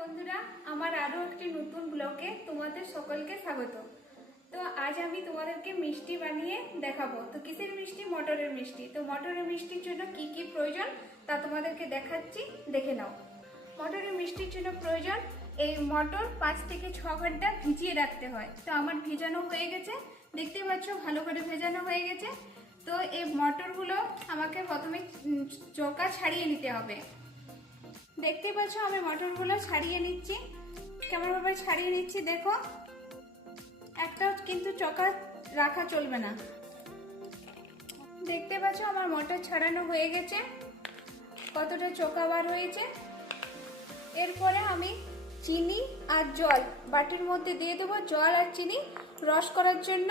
বন্ধুরা, আমার আরো একটি নতুন ব্লগে তোমাদের সকলকে স্বাগত। তো আজ আমি তোমাদেরকে মিষ্টি বানিয়ে দেখাবো। তো কিসের মিষ্টি? মটরের মিষ্টি। তো মটরের মিষ্টির জন্য কি কি প্রয়োজন তা তোমাদেরকে দেখাচ্ছি, দেখে নাও। মটরের মিষ্টির জন্য প্রয়োজন এই মটর 5 থেকে 6 ঘন্টা ভিজিয়ে রাখতে হয়। তো আমার ভিজানো হয়ে গেছে, দেখতেই পাচ্ছ ভালো করে ভেজানো হয়ে গেছে। তো এই মটরগুলো আমাকে প্রথমে চোকা ছাড়িয়ে নিতে হবে। দেখতে পাচ্ছ আমি মটরগুলো ছাড়িয়ে নিচ্ছি। কেমনভাবে ছাড়িয়ে নিচ্ছি দেখো, একটা কিন্তু চোকা রাখা চলবে না। দেখতে পাচ্ছ আমার মটর ছাড়ানো হয়ে গেছে, কতটা চোকা বার হয়েছে। এরপরে আমি চিনি আর জল বাটির মধ্যে দিয়ে দেবো, জল আর চিনি রস করার জন্য।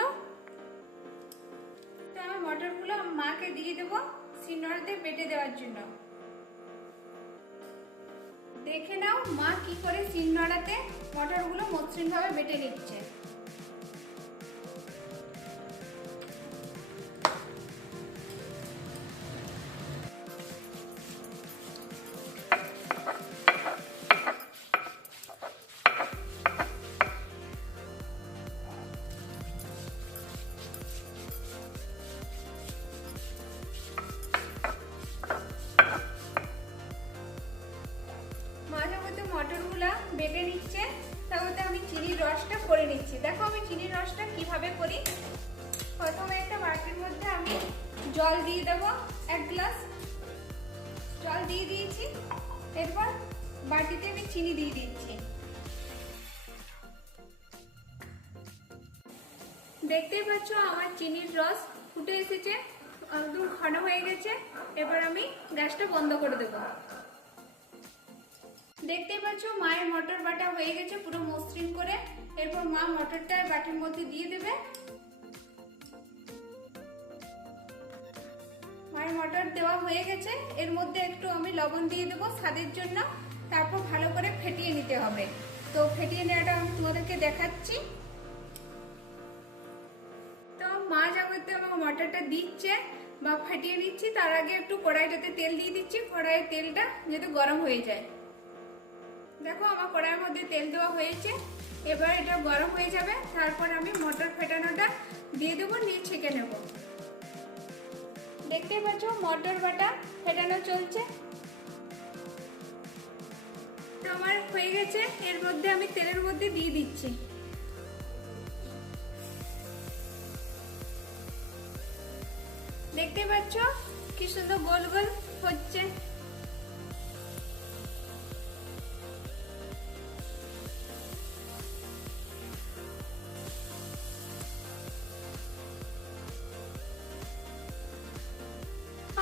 তো আমি মটরগুলো মাকে দিয়ে দেবো শিলনোড়াতে বেটে দেওয়ার জন্য। দেখে নাও মা কি করে শিলনোড়াতে মটরগুলো মসৃণভাবে বেটে নিচ্ছে। মটরগুলা বেটে নিচ্ছে, তারপরে আমি চিনির রসটা করে নিচ্ছি। দেখো আমি চিনির রসটা কিভাবে করি। প্রথমে একটা বাটির মধ্যে আমি জল দিয়ে দেবো, 1 গ্লাস জল দিয়ে দিয়েছি। এরপর বাটিতে আমি চিনি দিয়ে দিচ্ছি। দেখতেই পাচ্ছ আমার চিনির রস ফুটে এসেছে, একদম ঘন হয়ে গেছে। এবার আমি গ্যাসটা বন্ধ করে দেবো। দেখতেই পাচ্ছ মায়ের মটর বাটা হয়ে গেছে পুরো মসৃণ করে। এরপর মা মটরটা বাটির মধ্যে দিয়ে দেবে। মায়ের মটর দেওয়া হয়ে গেছে, এর মধ্যে একটু আমি লবণ দিয়ে দেবো স্বাদের জন্য। তারপর ভালো করে ফেটিয়ে নিতে হবে। তো ফেটিয়ে নেওয়াটা আমি তোমাদেরকে দেখাচ্ছি। তো মা যাবতীয় আমার মটরটা দিচ্ছে বা ফেটিয়ে নিচ্ছি, তার আগে একটু কড়াইটাতে তেল দিয়ে দিচ্ছি। কড়াইয়ের তেলটা যাতে গরম হয়ে যায়। দেখো আমার কড়াইয়ের মধ্যে তেল দেওয়া হয়েছে, এবার এটা গরম হয়ে যাবে। তারপর আমি মটর ফেটানোটা দিয়ে দেবো, নিয়ে ছেঁকে নেব। দেখতে পাচ্ছ মটর বাটা ফেটানো চলছে। তো আমার হয়ে গেছে, এর মধ্যে আমি তেলের মধ্যে দিয়ে দিচ্ছি। দেখতে পাচ্ছ কি সুন্দর গোল গোল হচ্ছে।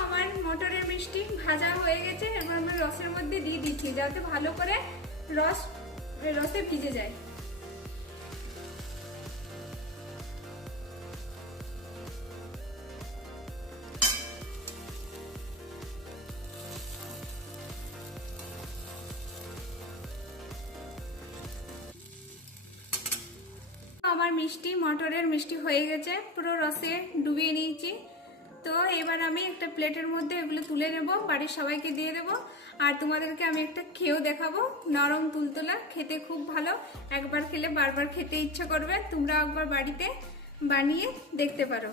আমার মটরের মিষ্টি ভাজা হয়ে গেছে। এবার আমি রসের মধ্যে দিয়ে দিচ্ছি, যাতে ভালো করে রসে ভিজে যায়। আমার মিষ্টি মটরের মিষ্টি হয়ে গেছে, পুরো রসে ডুবিয়ে নিয়েছি। তো এবার আমি একটা প্লেটের মধ্যে এগুলো তুলে নেব, বাড়ির সবাইকে দিয়ে দেব। আর তোমাদেরকে আমি একটা খেয়েও দেখাবো, নরম তুলতুলা, খেতে খুব ভালো। একবার খেলে বারবার খেতে ইচ্ছে করবে। তোমরা একবার বাড়িতে বানিয়ে দেখতে পারো।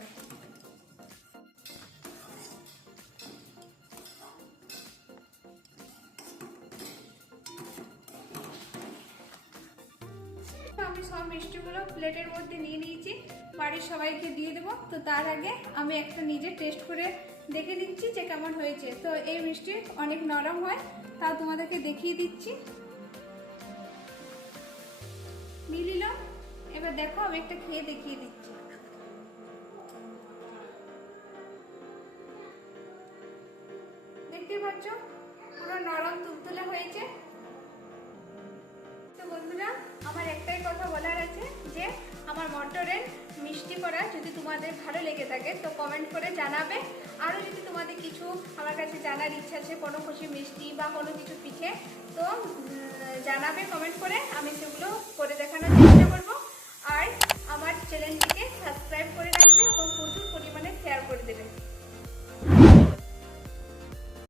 আমি সব মিষ্টিগুলো প্লেটের মধ্যে নিয়ে নিয়েছি, বাড়ির সবাইকে দিয়ে দেবো। তো তার আগে আমি একটা নিজে টেস্ট করে দেখে দিচ্ছি যে কেমন হয়েছে। তো এই মিষ্টি অনেক নরম হয়, তাও তোমাদেরকে দেখিয়ে দিচ্ছি। মিলিল, এবার দেখো আমি একটা খেয়ে দেখিয়ে দিচ্ছি। দেখতে পাচ্ছ পুরো নরম তুলতুলে হয়েছে। তো বন্ধুরা, আমার একটাই কথা বলার আছে যে আমার মটরের মিষ্টি করা যদি তোমাদের ভালো লেগে থাকে তো কমেন্ট করে জানাবে। আরও যদি তোমাদের কিছু আমার কাছে জানার ইচ্ছা আছে, কোনো খুশি মিষ্টি বা কোনো কিছু পিঠে, তো জানাবে কমেন্ট করে, আমি সেগুলো করে দেখানোর চেষ্টা করব। আর আমার চ্যানেলটিকে সাবস্ক্রাইব করে রাখবে এবং প্রচুর পরিমাণে শেয়ার করে দেবে।